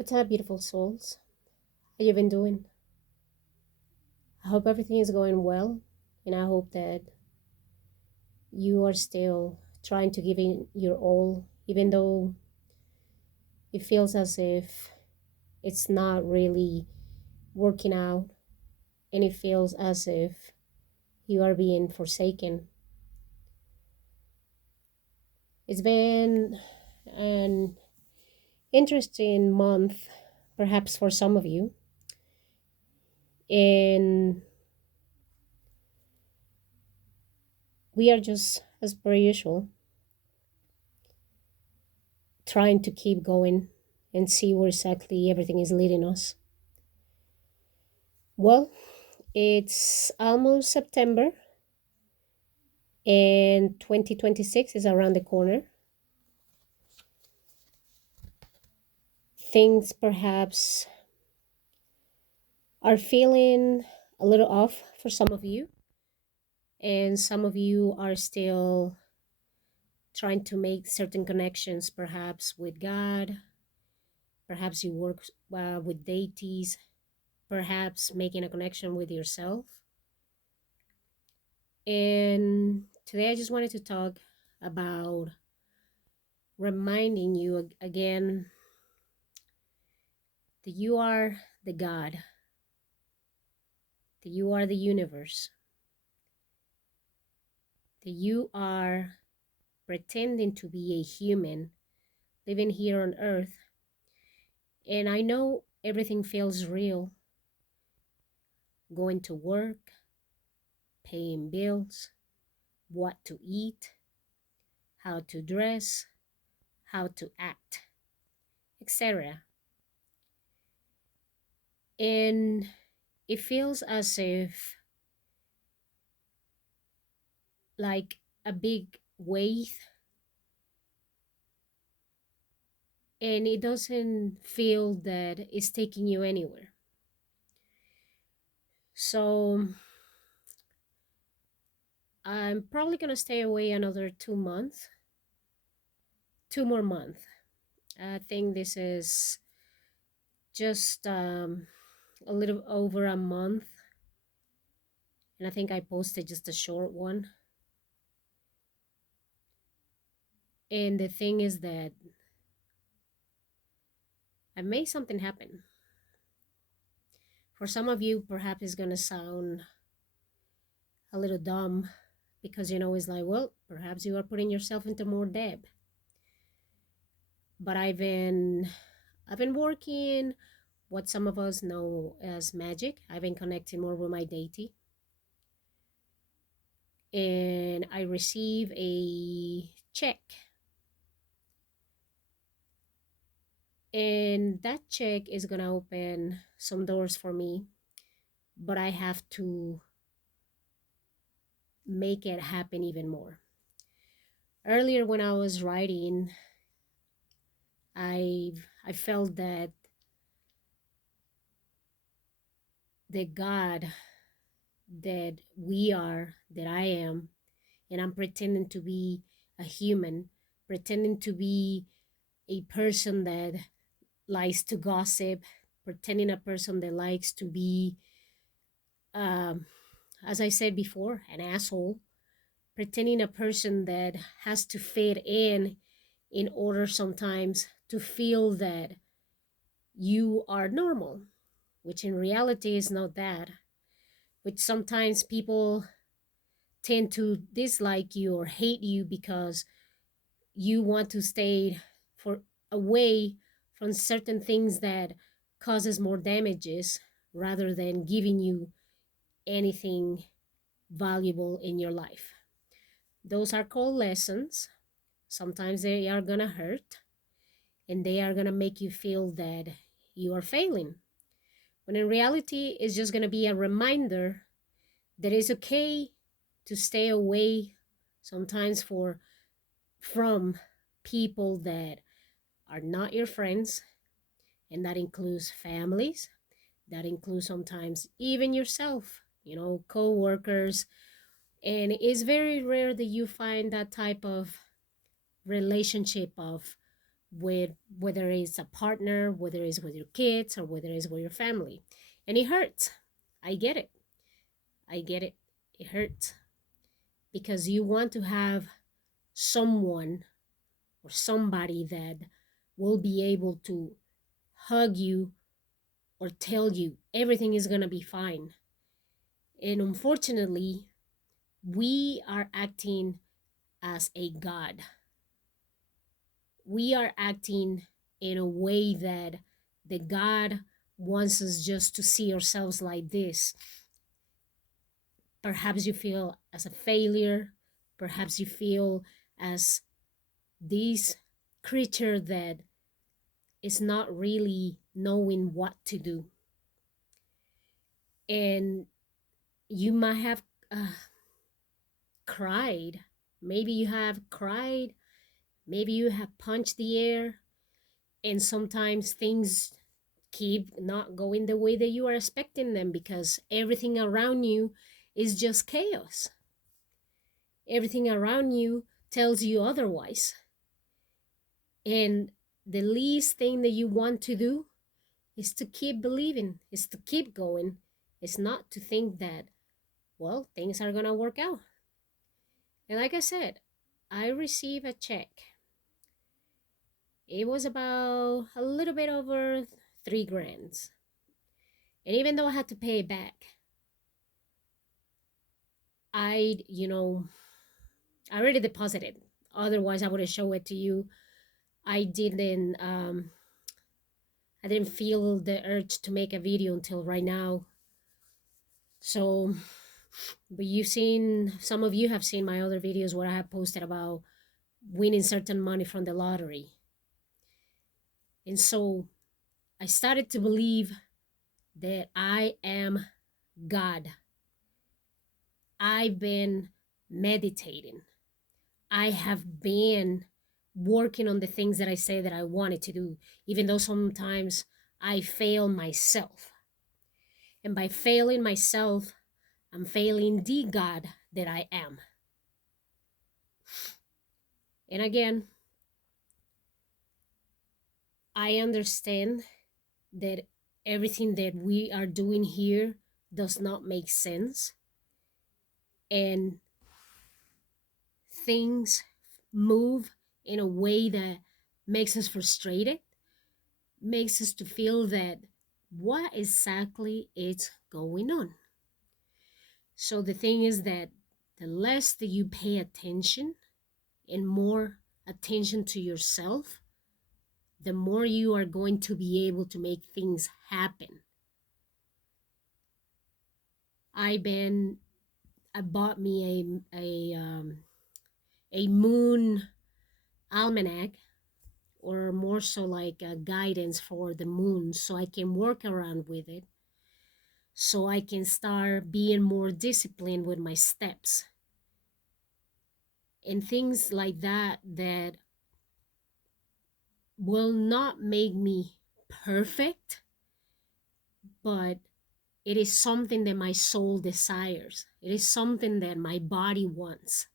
What's up, beautiful souls? How you been doing? I hope everything is going well, and I hope that you are still trying to give in your all, even though it feels as if it's not really working out, and it feels as if you are being forsaken. It's been an interesting month, perhaps for some of you, and we are just, as per usual, trying to keep going and see where exactly everything is leading us. Well, it's almost September and 2026 is around the corner. Things perhaps are feeling a little off for some of you, and some of you are still trying to make certain connections, perhaps with God, perhaps you work with deities, perhaps making a connection with yourself. And today I just wanted to talk about reminding you again that you are the God, that you are the universe, that you are pretending to be a human living here on earth. And I know everything feels real, going to work, paying bills, what to eat, how to dress, how to act, etc. And it feels as if like a big weight, and it doesn't feel that it's taking you anywhere. So I'm probably gonna stay away another 2 months, 2 more months. I think this is just a little over a month, and I think I posted just a short one. And the thing is that I made something happen. For some of you, perhaps it's gonna sound a little dumb because it's like, well, perhaps you are putting yourself into more debt. But I've been working what some of us know as magic. I've been connecting more with my deity. And I receive a check. And that check is going to open some doors for me, but I have to make it happen even more. Earlier when I was writing, I felt that the God that we are, that I am, and I'm pretending to be a human, pretending to be a person that likes to gossip, pretending a person that likes to be, um, as I said before, an asshole, pretending a person that has to fit in order sometimes to feel that you are normal, which in reality is not that, which sometimes people tend to dislike you or hate you because you want to stay for away from certain things that causes more damages rather than giving you anything valuable in your life. Those are called lessons. Sometimes they are gonna hurt and they are gonna make you feel that you are failing, when in reality it's just gonna be a reminder that it's okay to stay away sometimes from people that are not your friends, and that includes families, that includes sometimes even yourself, co-workers. And it's very rare that you find that type of relationship of with whether it's a partner, whether it's with your kids, or whether it's with your family. And it hurts. I get it. I get it. It hurts because you want to have someone or somebody that will be able to hug you or tell you everything is going to be fine. And unfortunately, we are acting as a God. We are acting in a way that the God wants us just to see ourselves like this. Perhaps you feel as a failure. Perhaps you feel as this creature that is not really knowing what to do. And you might have uh, cried. Maybe you have cried. Maybe you have punched the air. And sometimes things keep not going the way that you are expecting them because everything around you is just chaos. Everything around you tells you otherwise. And the least thing that you want to do is to keep believing, is to keep going. It's not to think that, well, things are going to work out. And like I said, I received a check. It was about a little bit over 3 grand. And even though I had to pay it back, I, I already deposited. Otherwise, I would have shown it to you. I didn't, I didn't feel the urge to make a video until right now. So, but some of you have seen my other videos where I have posted about winning certain money from the lottery. And so I started to believe that I am God. I've been meditating. I have been working on the things that I say that I wanted to do, even though sometimes I fail myself. And by failing myself, I'm failing the God that I am. And again, I understand that everything that we are doing here does not make sense. And things move in a way that makes us frustrated, makes us to feel that what exactly is going on. So the thing is that the less that you pay attention and more attention to yourself, the more you are going to be able to make things happen. I bought me a moon almanac, or more so like a guidance for the moon, so I can work around with it, so I can start being more disciplined with my steps and things like that, that will not make me perfect, but it is something that my soul desires. It is something that my body wants.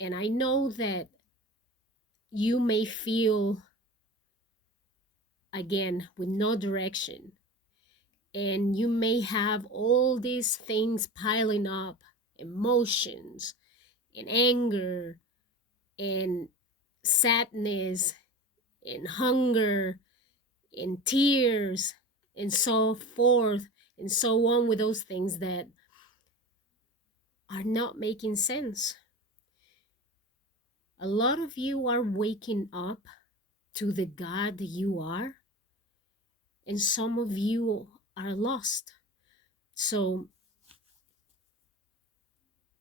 And I know that you may feel, again, with no direction, and you may have all these things piling up, emotions and anger and sadness and hunger and tears and so forth and so on, with those things that are not making sense. A lot of you are waking up to the God that you are, and some of you are lost. So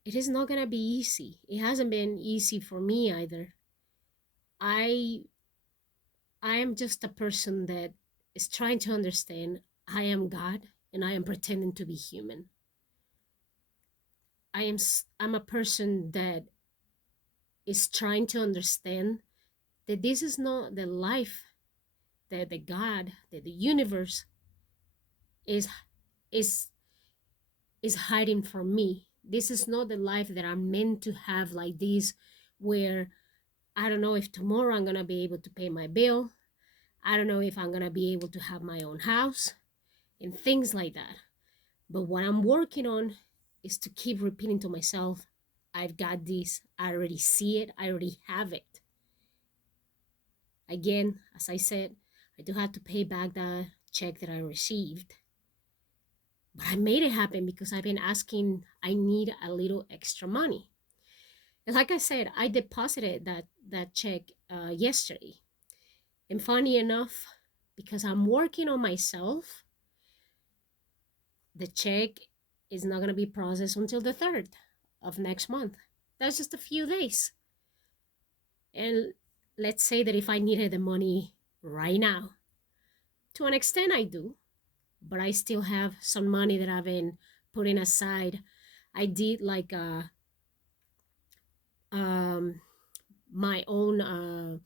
it is not going to be easy. It hasn't been easy for me either. I I am just a person that is trying to understand I am God and I am pretending to be human. I'm a person that is trying to understand that this is not the life that the God, that the universe is is is hiding from me. This is not the life that I'm meant to have, like this, where I don't know if tomorrow I'm going to be able to pay my bill. I don't know if I'm going to be able to have my own house and things like that. But what I'm working on is to keep repeating to myself, I've got this. I already see it. I already have it. Again, as I said, I do have to pay back the check that I received. But I made it happen because I've been asking, I need a little extra money. And like I said, I deposited that check yesterday. And funny enough, because I'm working on myself, the check is not going to be processed until the 3rd of next month. That's just a few days. And let's say that if I needed the money right now, to an extent I do, but I still have some money that I've been putting aside. I did like um, my own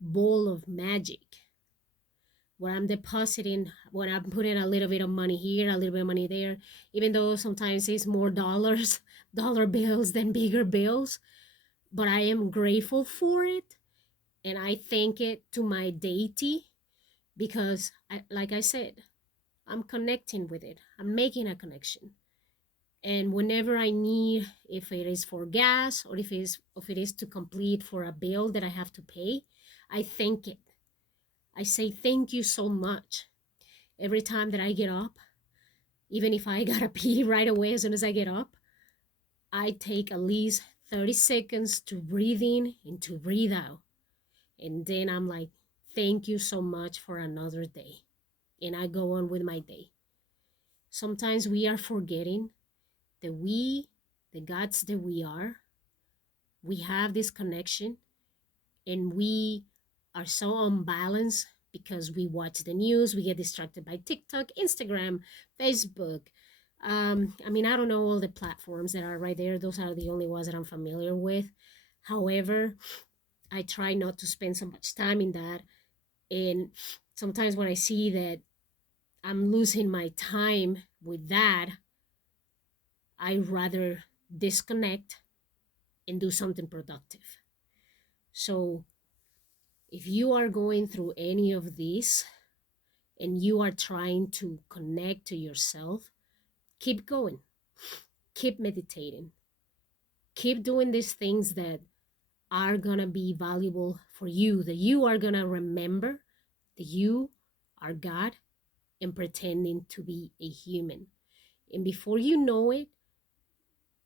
bowl of magic where I'm depositing, when I'm putting a little bit of money here, a little bit of money there, even though sometimes it's more dollars, dollar bills than bigger bills. But I am grateful for it. And I thank it to my deity because, like I said, I'm connecting with it. I'm making a connection. And whenever I need, if it is for gas or if it is to complete for a bill that I have to pay, I thank it. I say thank you so much. Every time that I get up, even if I gotta pee right away as soon as I get up, I take at least 30 seconds to breathe in and to breathe out. And then I'm like, thank you so much for another day. And I go on with my day. Sometimes we are forgetting that the gods that we have this connection, and we are so unbalanced because we watch the news, we get distracted by TikTok, Instagram, Facebook. I mean, I don't know all the platforms that are right there. Those are the only ones that I'm familiar with. However, I try not to spend so much time in that. And sometimes when I see that I'm losing my time with that, I rather disconnect and do something productive. So if you are going through any of these and you are trying to connect to yourself, keep going, keep meditating, keep doing these things that are gonna be valuable for you, that you are gonna remember that you are God and pretending to be a human. And before you know it,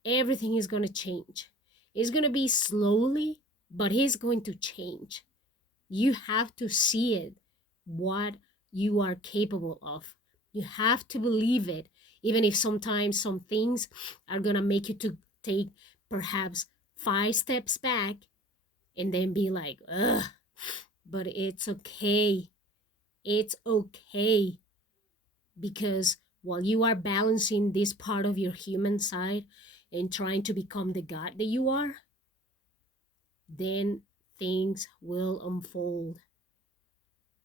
everything is gonna change. It's gonna be slowly, but it's going to change. You have to see it, what you are capable of. You have to believe it, even if sometimes some things are going to make you to take perhaps 5 steps back and then be like, ugh, but it's okay. It's okay. Because while you are balancing this part of your human side and trying to become the God that you are, then things will unfold.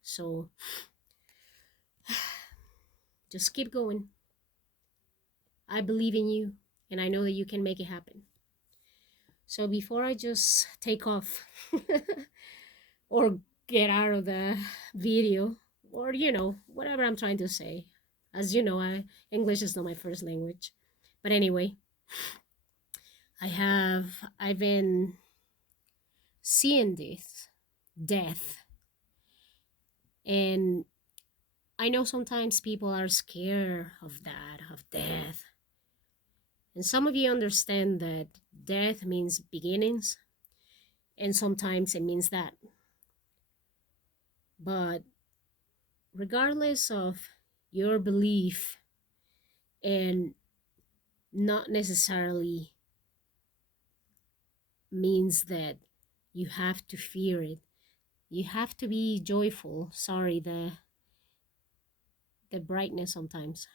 So just keep going. I believe in you, and I know that you can make it happen. So before I just take off or get out of the video, or whatever I'm trying to say, as you know, English is not my first language. But anyway, I've been seeing this death, and I know sometimes people are scared of that, of death. And some of you understand that death means beginnings, and sometimes it means that. But regardless of your belief, and not necessarily means that you have to fear it. You have to be joyful. Sorry, the brightness sometimes.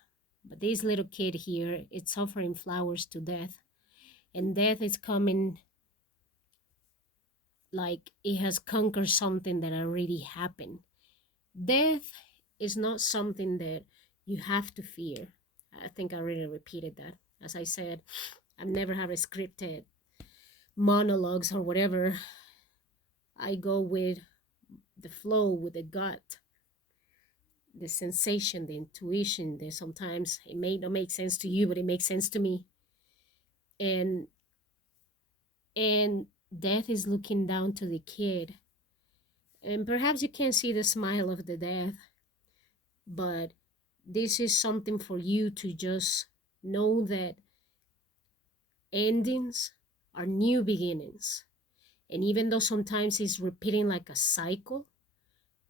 But this little kid here, it's offering flowers to death. And death is coming like it has conquered something that already happened. Death is not something that you have to fear. I think I already repeated that. As I said, I've never had a scripted monologues or whatever I go with the flow, with the gut, the sensation, the intuition. That sometimes it may not make sense to you, but it makes sense to me. And and death is looking down to the kid. And perhaps you can't see the smile of the death, but this is something for you to just know that endings are new beginnings. And even though sometimes it's repeating like a cycle,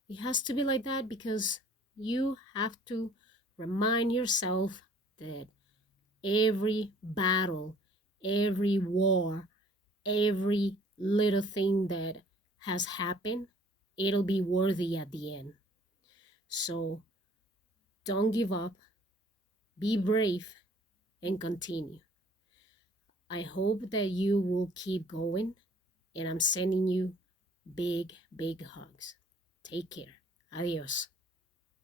it has to be like that because you have to remind yourself that every battle, every war, every little thing that has happened, it'll be worthy at the end. So don't give up, be brave, and continue. I hope that you will keep going, and I'm sending you big, big hugs. Take care. Adios.